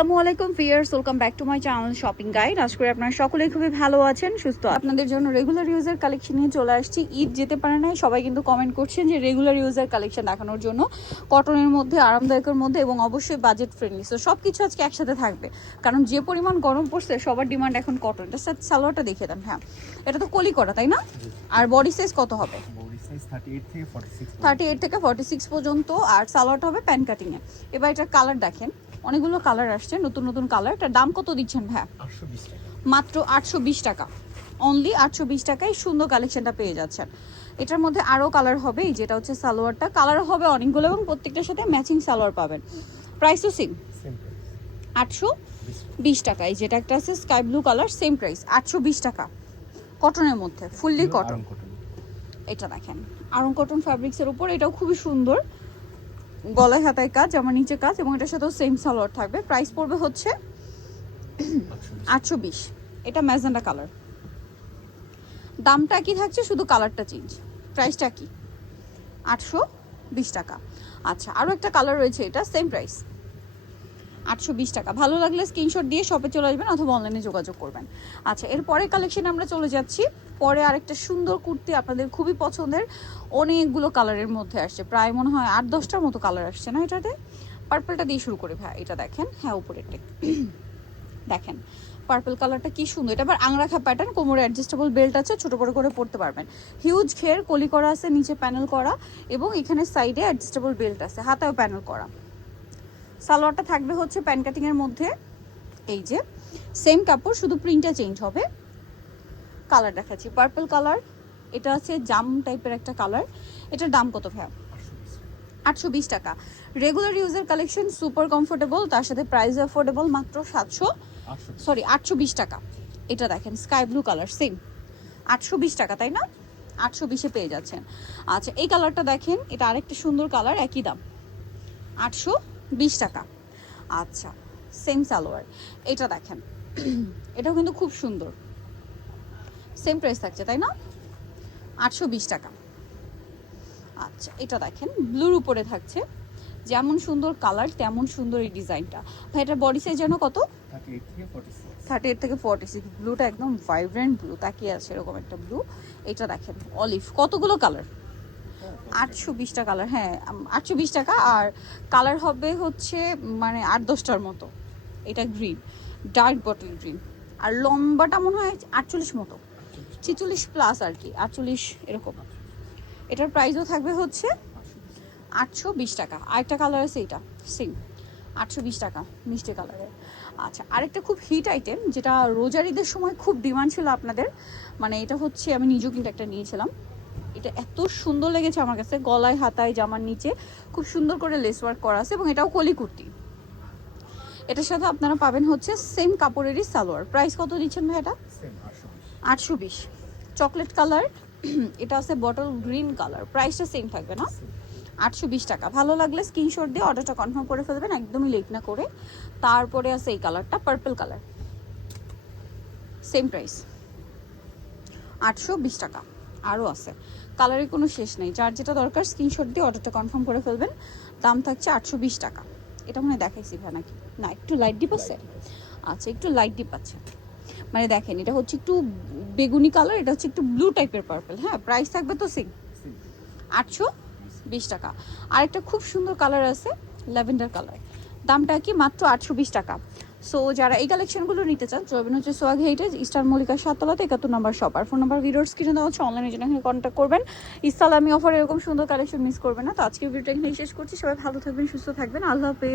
আসসালামু আলাইকুম viewers, welcome back to my channel shopping guide. আশা করি আপনারা সকলেই খুবই ভালো আছেন, সুস্থ। আপনাদের জন্য রেগুলার ইউজের কালেকশন নিয়ে চলে আসছি। ঈদ যেতে পারে না, সবাই কিন্তু কমেন্ট করছেন যে রেগুলার ইউজের কালেকশন দেখানোর জন্য, কটনের মধ্যে, আরামদায়কের মধ্যে এবং অবশ্যই বাজেট ফ্রেন্ডলি। সো সব কিছু আজকে একসাথে থাকবে, কারণ যে পরিমাণ গরম পড়ছে সবার ডিমান্ড এখন কটন। এটা সালোয়ারটা দেখিয়ে দেন। হ্যাঁ, এটা তো কলি করা, তাই না? আর বডি সাইজ কত হবে? 38 থেকে 46 পর্যন্ত। আর সালোয়ারটা হবে প্যান কাটিং এ। এবার এটার কালার দেখেন, অনেকগুলো কালার আসছে, নতুন নতুন কালার। এটার দাম কত দিচ্ছেন ভাইয়া? মাত্র 820 টাকা। অনলি 820 টাকায় সুন্দর কালেকশনটা পেয়ে যাচ্ছেন। এটার মধ্যে আরও কালার হবে, যেটা হচ্ছে সালোয়ারটা। কালার হবে অনেকগুলো এবং প্রত্যেকটার সাথে ম্যাচিং সালোয়ার পাবেন। প্রাইস তো সেম, 820 টাকায়। যেটা একটা আছে sky blue colour, same price 820 টাকা। কটনের মধ্যে, ফুললি কটন। এটা দেখেন আরং কটন ফ্যাব্রিক্সের উপর, এটাও খুবই সুন্দর। গলায় হাতায় কাজ, আমার নিচে কাজ, এবং এটার সাথেও সেম সালোয়ার থাকবে। প্রাইস পড়বে হচ্ছে 820। এটা ম্যাজেন্ডা কালার, দামটা কি থাকছে, শুধু কালারটা চেঞ্জ। প্রাইসটা কি? 820 টাকা। আচ্ছা, আরও একটা কালার রয়েছে, এটা সেম প্রাইস 820 টাকা। ভালো লাগলে স্ক্রিনশট দিয়ে শপে চলে আসবেন অথবা অনলাইনে যোগাযোগ করবেন। আচ্ছা, এর পরে কালেকশনে আমরা চলে যাচ্ছি। পরে আরেকটা সুন্দর কুর্তি, আপনাদের খুবই পছন্দের, অনেকগুলো কালারের মধ্যে আসছে, প্রায় মনে হয় 8-10টার মতো কালার আসছে না এটাতে। পার্পলটা দিয়ে শুরু করে ভাই, এটা দেখেন। হ্যাঁ, উপরেরটা দেখেন, পার্পল কালারটা কি সুন্দর। এটা আবার আংরাখা প্যাটার্ন, কোমরে অ্যাডজাস্টেবল বেল্ট আছে, ছোট বড় করে পড়তে পারবেন। হিউজ ঘের কলি করা আছে, নিচে প্যানেল করা, এবং এখানে সাইডে অ্যাডজাস্টেবল বেল্ট আছে, হাতেও প্যানেল করা। সালোয়ারটা থাকবে হচ্ছে প্যান কাটিং এর মধ্যে। এই যে সেম কাপড়, শুধু প্রিন্টটা চেঞ্জ হবে। কালার দেখাচ্ছি, পার্পল কালার। এটা আছে জাম টাইপের একটা কালার। এটার দাম কত ভাইয়া? 820 টাকা। রেগুলার ইউজের কালেকশন, সুপার কমফোর্টেবল, তার সাথে প্রাইস অ্যাফোর্ডেবল, মাত্র 820 টাকা। এটা দেখেন স্কাই ব্লু কালার, সেম 820 টাকা, তাই না? 820-এ পেয়ে যাচ্ছেন। আচ্ছা, এই কালারটা দেখেন, এটা আরেকটা সুন্দর কালার, একই দাম 820 টাকা। আচ্ছা, সেম সালোয়ার। এটা দেখেন, এটাও কিন্তু খুব সুন্দর, সেম প্রাইস থাকছে, তাই না? 820 টাকা। আচ্ছা, এটা দেখেন ব্লুর উপরে থাকছে, যেমন সুন্দর কালার তেমন সুন্দর এই ডিজাইনটা। ভাই, এটার বডি সাইজ যেন কত? 38 থেকে 46। ব্লুটা একদম ভাইব্রেন্ট ব্লু, তাকিয়ে আছে এরকম একটা ব্লু। এটা দেখেন অলিভ, কতগুলো কালার? 820 কালার। হ্যাঁ, 820 টাকা। আর কালার হবে হচ্ছে মানে 8-10টার মতো। এটা গ্রিন, ডার্ক বটল গ্রিন। আর লম্বাটা মনে হয় 48 মতো, 46 প্লাস আর কি, 48 এরকম। এটার প্রাইসও থাকবে হচ্ছে 820 টাকা। আরেকটা কালার আছে, এটা সেম 820 টাকা, মিষ্টি কালারের। আচ্ছা, আরেকটা খুব হিট আইটেম, যেটা রোজার ঈদের সময় খুব ডিমান্ড ছিল আপনাদের, মানে এটা হচ্ছে আমি নিজেও কিন্তু একটা নিয়েছিলাম। এটা এত সুন্দর লেগেছে আমার কাছে, গলায় হাতায় জামার নিচে খুব সুন্দর করে লেস ওয়ার্ক করা আছে, এবং এটাও কলি কুর্তি। এটার সাথে আপনারা পাবেন হচ্ছে সেম কাপড়েরই সালোয়ার। প্রাইস কত দিচ্ছেন ভাই এটা? 820। চকলেট কালার, এটা আছে বটল গ্রিন কালার। প্রাইসটা সেম থাকবে না? 820 টাকা। ভালো লাগলে স্ক্রিনশট দিয়ে অর্ডারটা কনফার্ম করে ফেলবেন, একদমই লেট না করে। তারপরে আছে এই কালারটা, পার্পল কালার, সেম প্রাইস 820 টাকা। আরও আছে, কালারের কোনো শেষ নেই। যার যেটা দরকার স্ক্রিনশট দিয়ে অর্ডারটা কনফার্ম করে ফেলবেন। দাম থাকছে 820 টাকা। এটা মনে হয় দেখাইছি ভাই নাকি না? একটু লাইট ডিপ আছে। আচ্ছা, একটু লাইট ডিপ আছে, মানে দেখেন এটা হচ্ছে একটু বেগুনি কালার, এটা হচ্ছে একটু ব্লু টাইপের পার্পল। হ্যাঁ, প্রাইস থাকবে তো সেম 820 টাকা। আরেকটা খুব সুন্দর কালার আছে, ল্যাভেন্ডার কালার, দামটা কি মাত্র 820 টাকা। সো যারা এই কালেকশনগুলো নিতে চান, চলবেন হচ্ছে সোয়াগ হেরিটেজ, ইস্টার মল্লিকা 7তলাতে 71 নম্বর শপ। আর ফোন নাম্বার ভিডিওর স্ক্রিনে দেওয়া হচ্ছে, অনলাইনে জন্য এখানে কন্ট্যাক্ট করবেন। ইসলামি অফার এরকম সুন্দর কালেকশন মিস করবেন না। তো আজকে ভিডিওটা এখানে শেষ করছি। সবাই ভালো থাকবেন, সুস্থ থাকবেন, আল্লাহ হাফেজ।